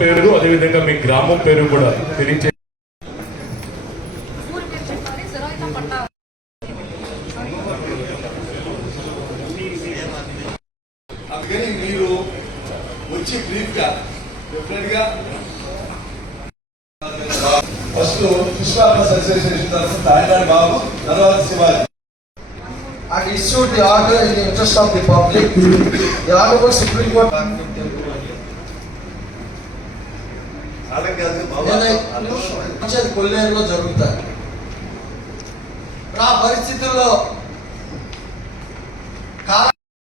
పేరు అదేవిధంగా మీ గ్రామం పేరు కూడా తెలియజే అందుకని మీరు వచ్చి బ్రీఫ్ గా డెఫినెట్ గా ఫస్ట్ విశ్వాస అసోసియేషన్ తరఫున తాయినాడు బాబు తర్వాత Shivaji. I issued the order in the interest of the public. The Honorable Supreme Court కొల్లేరులో జరుగుతాయి. ఆ పరిస్థితుల్లో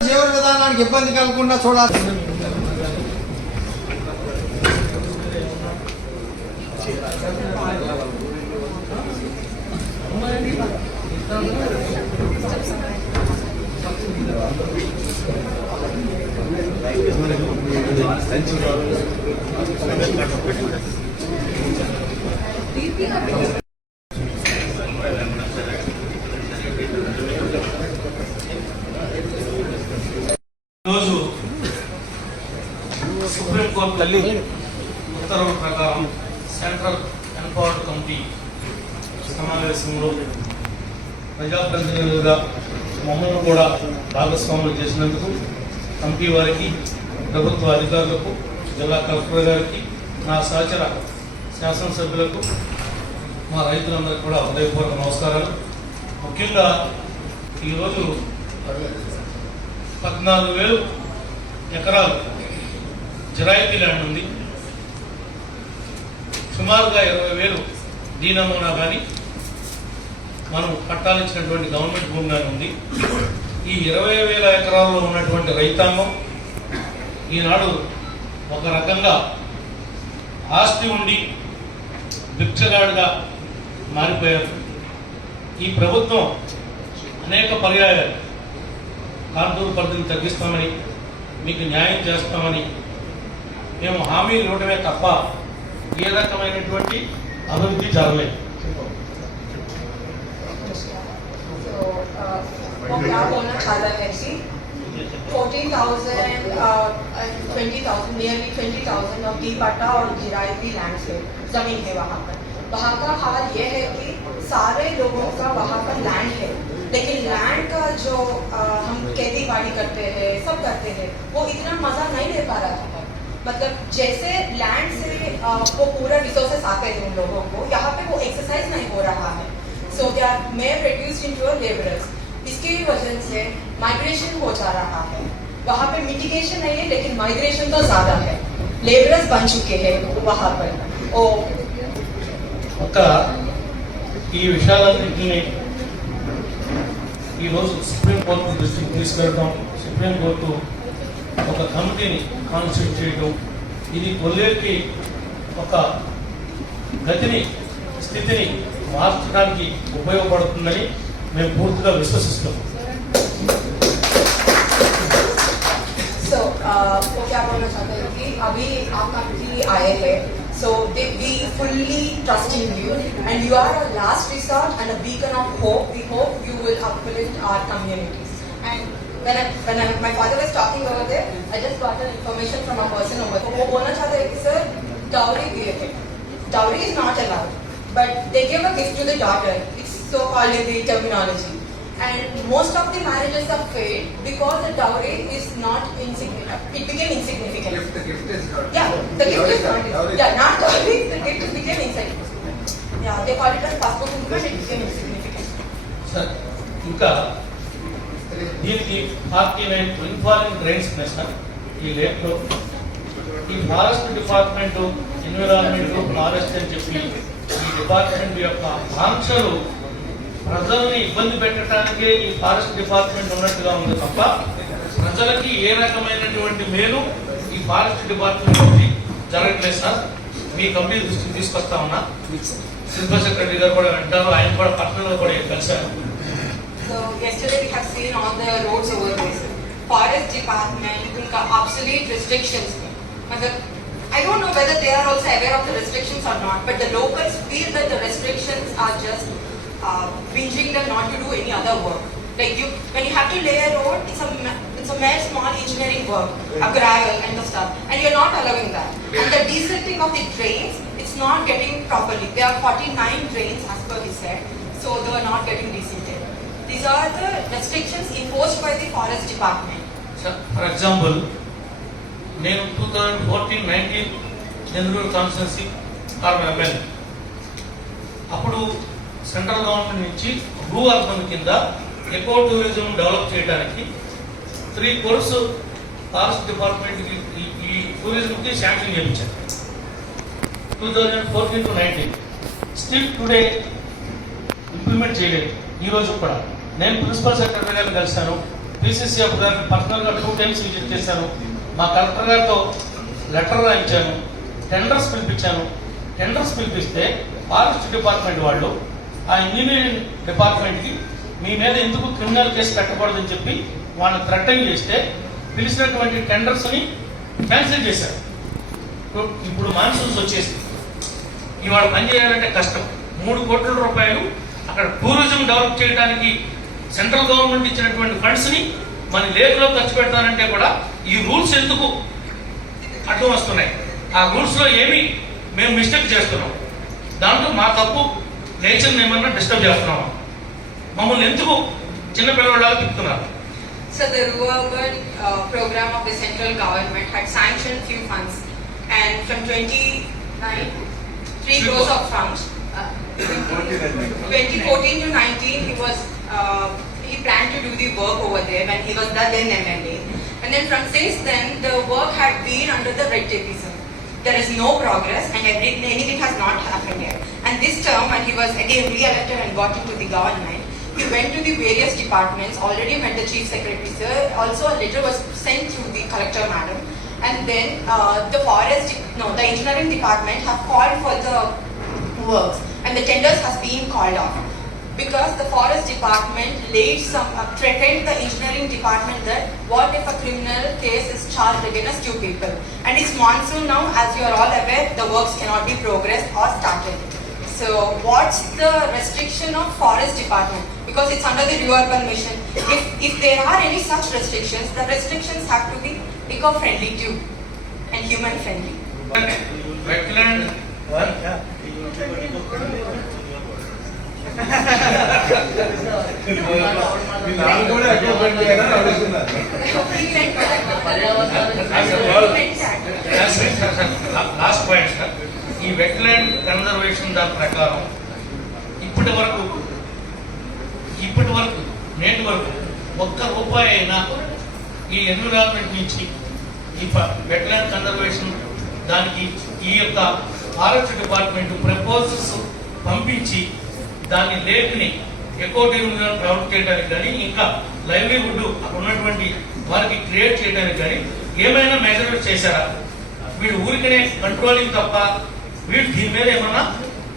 జీవన విధానానికి ఇబ్బంది కలగకుండా చూడాలి. ఈరోజు సుప్రీంకోర్టు తల్లి ఉత్తర్వుల ప్రకారం సెంట్రల్ ఎన్పవర్డ్ కమిటీ సమావేశంలో ప్రజాప్రతినిధులుగా మమ్మల్ని కూడా భాగస్వాములు చేసినందుకు కమిటీ వారికి, ప్రభుత్వ అధికారులకు, జిల్లా కలెక్టర్ గారికి, నా సహచర శాసనసభ్యులకు, మా రైతులందరికీ కూడా హృదయపూర్వక నమస్కారాలు. ముఖ్యంగా ఈరోజు 14,000 ఎకరాలు జిరాయితీ ల్యాండ్ ఉంది. సుమారుగా 20,000 డీ నమూనా కానీ మనం పట్టాలిచ్చినటువంటి గవర్నమెంట్ భూమి కానీ ఉంది. ఈ 20,000 ఎకరాల్లో ఉన్నటువంటి రైతాంగం ఈనాడు ఒక రకంగా ఆస్తి ఉండి భిక్షగాడిగా మారిపోయారు. ఈ ప్రభుత్వం అనేక పర్యాయాలు కాంటూరు పరిధిని తగ్గిస్తామని, మీకు న్యాయం చేస్తామని మేము హామీలు ఇవ్వడమే తప్ప ఏ రకమైనటువంటి అభివృద్ధి జరగలేదు. क्या बोलना चाहता है कि 14,000 20,000 नियरली 20,000 ऑफ डी पट्टा और जिरायती लैंड से जमीन है वहाँ पर. वहाँ का हाल ये है कि सारे लोगों का वहाँ पर लैंड है, लेकिन लैंड का जो हम खेती बाड़ी करते हैं, सब करते हैं, वो इतना मजा नहीं ले पा रहा था. मतलब जैसे लैंड से वो पूरा रिसोर्सेस आते हैं उन लोगों को, यहाँ पे वो एक्सरसाइज नहीं हो रहा है. So they are mere reduced into labourers. इसकी वजह से माइग्रेशन हो जा रहा है. वहाँ पे मिटिगेशन नहीं है, लेकिन माइग्रेशन तो ज्यादा है. लेबरर्स बन चुके हैं वहाँ पर. ఒక ఈ విషయాలన్నింటినీ ఈరోజు సుప్రీంకోర్టు దృష్టికి తీసుకెళ్తాం. సుప్రీంకోర్టు ఒక కమిటీని కాన్స్టిట్యూట్ చేయడం, ఇది కొల్లేరుకి ఒక గతిని, స్థితిని మార్చడానికి ఉపయోగపడుతుందని మేము పూర్తిగా విశ్వసిస్తాం. So, वो क्या बोलना चाहते हैं कि अभी आप कमिटी आए हैं, so we fully trust in you and you are a last resort and a beacon of hope. We hope you will uplift our communities. And when my father was talking over there, I just got an information from a person over there. वो बोलना चाहते हैं कि sir, dowry दिए थे. Dowry is not allowed, but they give a gift to the daughter. It's so called in the terminology. And most of the marriages are failed because the dowry is not insignificant. It became insignificant. The gift is not. Yeah, the gift is not. Yeah, not dowry. The gift became insignificant. Yeah, they call it as passport, but it became insignificant. Sir, ఇంకా దీనికి 49 informing drains ఉన్నాయి sir ఈ లేక్లో. ఈ forest department, environment, forest అని చెప్పి ఈ department యొక్క ఆంక్షలు ప్రజల్ని ఇబ్బంది పెట్టడానికే ఈ ఫారెస్ట్ డిపార్ట్మెంట్ ఉన్నట్టుగా ఉంది తప్ప ప్రజలకి ఏ రకమైనటువంటి మేలు ఈ ఫారెస్ట్ డిపార్ట్మెంట్ నుంచి జరగట్లేదు సార్. మీ కమిటీ దృష్టికి తీసుకొస్తా ఉన్నా. శిల్ప సెక్రటరీ గారు కూడా వింటారు, ఆయన కూడా పట్టణంలో కూడా కలిశారు. So yesterday we have seen on the roads over there, forest department उनका obsolete restrictions. मतलब I don't know whether they are also aware of the restrictions or not, but the locals feel that the restrictions are just binging them not to do any other work. Like when you have to lay a road, It's a mere small engineering work, a gravel and the stuff, and you're not allowing that. And the desilting of the drains, it's not getting properly. There are 49 drains as per he said, so they are not getting desilted. These are the restrictions imposed by the forest department. For example నేను 2014-19 Chandrur constituency MLA. అప్పుడు central government నుంచి భూ urban కింద eco tourism develop చేయడానికి 3 crores forest department ఈ టూరిజంకి sanction చేయించారు 2014-19. Still today implement చేయలేదు. ఈ రోజు కూడా నేను ప్రిన్సిపల్ సెక్రటరీ గారిని కలిశాను, పిసిసిఎఫ్ గారిని పర్సనల్గా 2 times విజిట్ చేశాను, మా కలెక్టర్ గారితో లెటర్ రాయించాను, టెండర్స్ పిలిపించాను. టెండర్స్ పిలిపిస్తే ఫారెస్ట్ డిపార్ట్మెంట్ వాళ్ళు ఆ ఇంజనీరింగ్ డిపార్ట్మెంట్కి మీ మీద ఎందుకు క్రిమినల్ కేసు పెట్టకూడదని చెప్పి వాళ్ళని థ్రెటన్ చేస్తే పిలిచినటువంటి టెండర్స్ని క్యాన్సిల్ చేశారు. ఇప్పుడు మాన్సూన్స్ వచ్చేసి ఇవాళ పని చేయాలంటే కష్టం. 3 కోట్ల రూపాయలు అక్కడ టూరిజం డెవలప్ చేయడానికి సెంట్రల్ గవర్నమెంట్ ఇచ్చినటువంటి ఫండ్స్ని మన లేకులో ఖర్చు పెడతానంటే కూడా ఈ రూల్స్ ఎందుకు అడ్డం వస్తున్నాయి? ఆ రూల్స్లో ఏమి మేము మిస్టేక్ చేస్తున్నాం? దాంట్లో మా తప్పు నేచర్ని ఏమన్నా డిస్టర్బ్ చేస్తున్నామా? మమ్మల్ని ఎందుకు చిన్నపిల్లలాగా తిప్పుతున్నారు? So the rural program of the central government had sanctioned few funds, and from 29, 3 crores of funds. 2014 to 19, he planned to do the work over there when he was the then MLA. And then from since then, the work had been under the red tapeism. There is no progress, and anything has not happened yet. And this term, when he was again re-elected and got into the government, he went to the various departments, already met the chief secretary sir, also a letter was sent to the collector madam, and then the engineering department have called for the works, and the tenders has been called off because the forest department threatened the engineering department that what if a criminal case is charged against 2 people, and it's monsoon now, as you are all aware, the works cannot be progressed or started. So what's the restriction of forest department? Because it's under the Urban Mission. If there are any such restrictions, the restrictions have to be eco-friendly too and human-friendly. Wetland. కూడా ఎక్కువ పని చేయాలని అడుగుతున్నారు. Last point sir, ఈ wetland conservation దాని ప్రకారం ఇప్పటి వరకు నేటి వరకు ₹1 అయినా ఈ ఎన్విరాన్మెంట్ నుంచి ఈ వెట్లాండ్ కన్జర్వేషన్ దానికి ఈ యొక్క ఫారెస్ట్ డిపార్ట్మెంట్ ప్రపోజల్స్ పంపించి దాని లేక్ని ఎకో టూరిజం డెవలప్ చేయడానికి కానీ ఇంకా లైవ్లీహుడ్ అక్కడ ఉన్నటువంటి వారికి క్రియేట్ చేయడానికి కానీ ఏమైనా మెజర్మెంట్ చేశారా? వీడు ఊరికనే కంట్రోలింగ్ తప్ప వీళ్ళు దీని మీద ఏమన్నా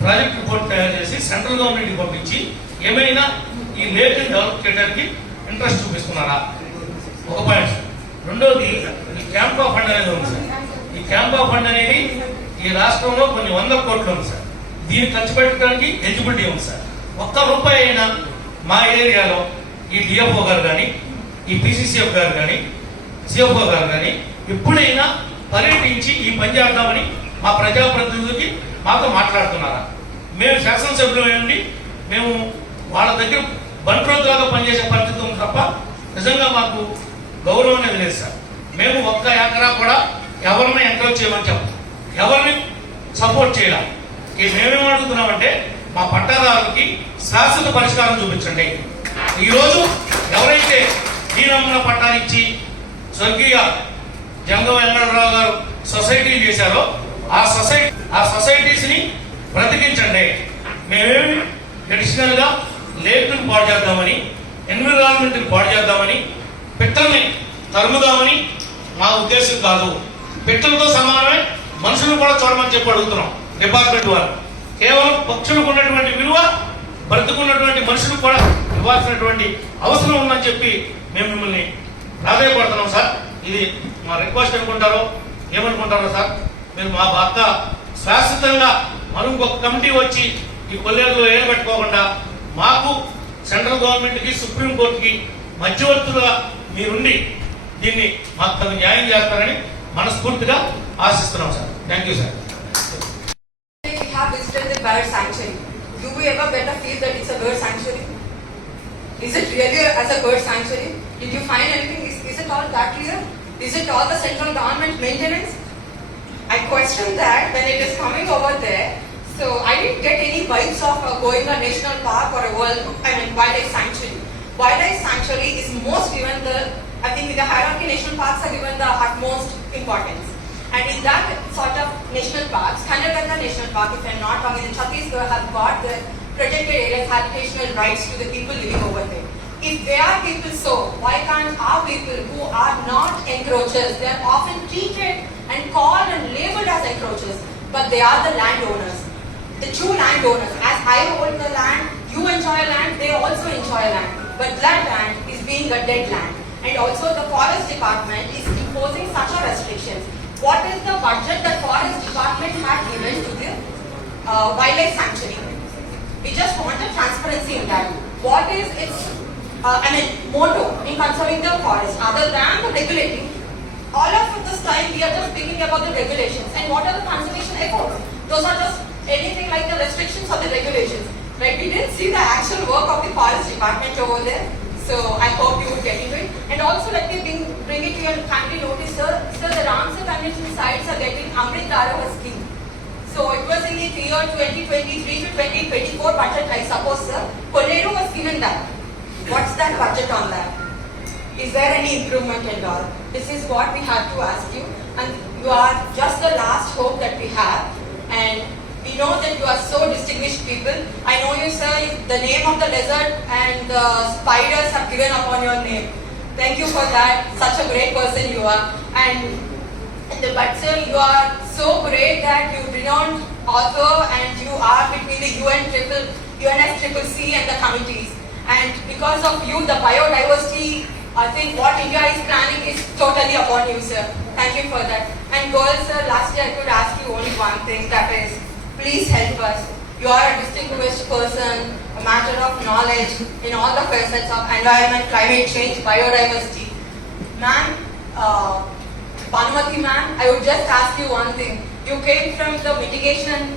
ప్రాజెక్ట్ రిపోర్ట్ తయారు చేసి సెంట్రల్ గవర్నమెంట్కి పంపించి ఏమైనా ఈ లేక్ని డెవలప్ చేయడానికి ఇంట్రెస్ట్ చూపిస్తున్నారా? ఒక పాయింట్. రెండోది, ఈ క్యాంపా ఫండ్ అనేది ఉంది సార్. ఈ క్యాంపా ఫండ్ అనేది ఈ రాష్ట్రంలో కొన్ని 100 కోట్లు ఉంది సార్. దీన్ని ఖర్చు పెట్టడానికి ఎలిజిబిలిటీ ఉంది సార్. ₹1 అయినా మా ఏరియాలో ఈ డిఎఫ్ఓ గారు కానీ ఈ పిసిసిఎఫ్ గారు కానీ సిఎఫ్ఓ గారు కానీ ఎప్పుడైనా పర్యటించి ఈ పని చేద్దామని మా ప్రజాప్రతినిధులకి మాతో మాట్లాడుతున్నారా? మేము శాసనసభ్యులు ఏంటి, మేము వాళ్ళ దగ్గర బంట్రోతులాగా పనిచేసే పరిస్థితి ఉంది తప్ప నిజంగా మాకు గౌరవం అనేది లేదు సార్. మేము 1 ఎకరా కూడా ఎవరిని ఎంకరేజ్ చేయమని చెప్పం, ఎవరిని సపోర్ట్ చేయాలి. మేమేం అడుగుతున్నామంటే మా పట్టాదారులకి శాశ్వత పరిష్కారం చూపించండి. ఈరోజు ఎవరైతే ఈ నమూనా పట్టాలు ఇచ్చి స్వర్గీయ జంగం వెంకటరావు గారు సొసైటీలు చేశారో ఆ సొసైటీస్ ని బ్రతికించండి. మేమేమి అడిషనల్ గా లేకుని పాడు చేద్దామని, ఎన్విరాన్మెంట్ పాడు చేద్దామని, పిట్టల్ని తరుముదామని మా ఉద్దేశం కాదు. పిట్టలతో సమానమే మనుషులు కూడా చూడమని చెప్పి అడుగుతున్నాం డిపార్ట్మెంట్ వారు. కేవలం పక్షులకు ఉన్నటువంటి విలువ బ్రతుకున్నటువంటి మనుషులకు కూడా ఇవ్వాల్సినటువంటి అవసరం ఉందని చెప్పి మేము మిమ్మల్ని ప్రాధాయపడుతున్నాం సార్. ఇది మా రిక్వెస్ట్ అనుకుంటారో ఏమనుకుంటారో సార్. మీరు మా భర్త శాశ్వతంగా మనం ఒక కమిటీ వచ్చి ఈ కొల్లేరులో ఏం పెట్టుకోకుండా మాకు సెంట్రల్ గవర్నమెంట్కి సుప్రీంకోర్టుకి మధ్యవర్తులుగా మీరుండి దీన్ని మాకు న్యాయం చేస్తారని మనస్ఫూర్తిగా ఆశిస్తున్నాం sir. Thank you sir. We have visited the bird sanctuary. Do we ever get a feel that it's a bird sanctuary? Is it really as a bird sanctuary? Did you find anything? Is it all that clear? Is it all the central government maintenance? I question that when it is coming over there. So I didn't get any vibes of going a national park or a wildlife sanctuary. Wildlife sanctuary is most given I think in the hierarchy national parks are given the utmost importance. And in that sort of national parks, Kanaganga National Park, if I'm not wrong, in Chhattisgarh have got the protected areas habitational rights to the people living over there. If they are people so, why can't our people who are not encroachers, they are often treated and called and labeled as encroachers, but they are the landowners, the true landowners. As I own the land, you enjoy land, they also enjoy land. But that land is being a dead land. And also the forest department is imposing such a restrictions. What is the budget that forest department had given to the wildlife sanctuary? We just wanted transparency in that. What is its motto in conserving the forest other than the regulating? All of this time we are just speaking about the regulations. And what are the conservation efforts? Those are just anything like the restrictions or the regulations. Right? We didn't see the actual work of the forest department over there. So I hope you would get into it. And also let me bring it to your kindly notice, sir. Sir, the Ramsar Convention sites are getting Amrit Dharawar scheme. So it was in the year 2023 to 2024 budget, I suppose, sir. Kolleru was given that. What's that budget on that? Is there any improvement and all? This is what we have to ask you. And you are just the last hope that we have. And we know that you are so distinguished people. I know you, sir. The name of the lizard and the spiders have given upon your name. Thank you for that. Such a great person you are. But sir, you are so great that you renowned author and you are between the UNFCCC and the committees. And because of you, the biodiversity, I think what India is planning is totally upon you, sir. Thank you for that. And girls, sir, lastly I could ask you only one thing, that is, please help us. You are a distinguished person, a matter of knowledge in all the facets of environment, climate change, biodiversity. Ma'am, Bhanumati ma'am, I would just ask you one thing. You came from the mitigation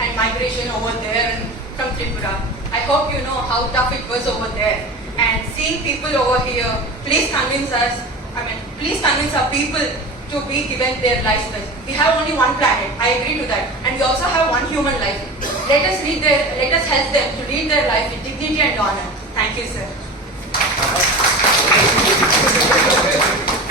and migration over there and from Tripura. I hope you know how tough it was over there. And seeing people over here, please convince us, please convince our people to be given their lives. We have only one planet, I agree to that. And we also have one human life. Let us help them to lead their life with dignity and honor. Thank you, sir.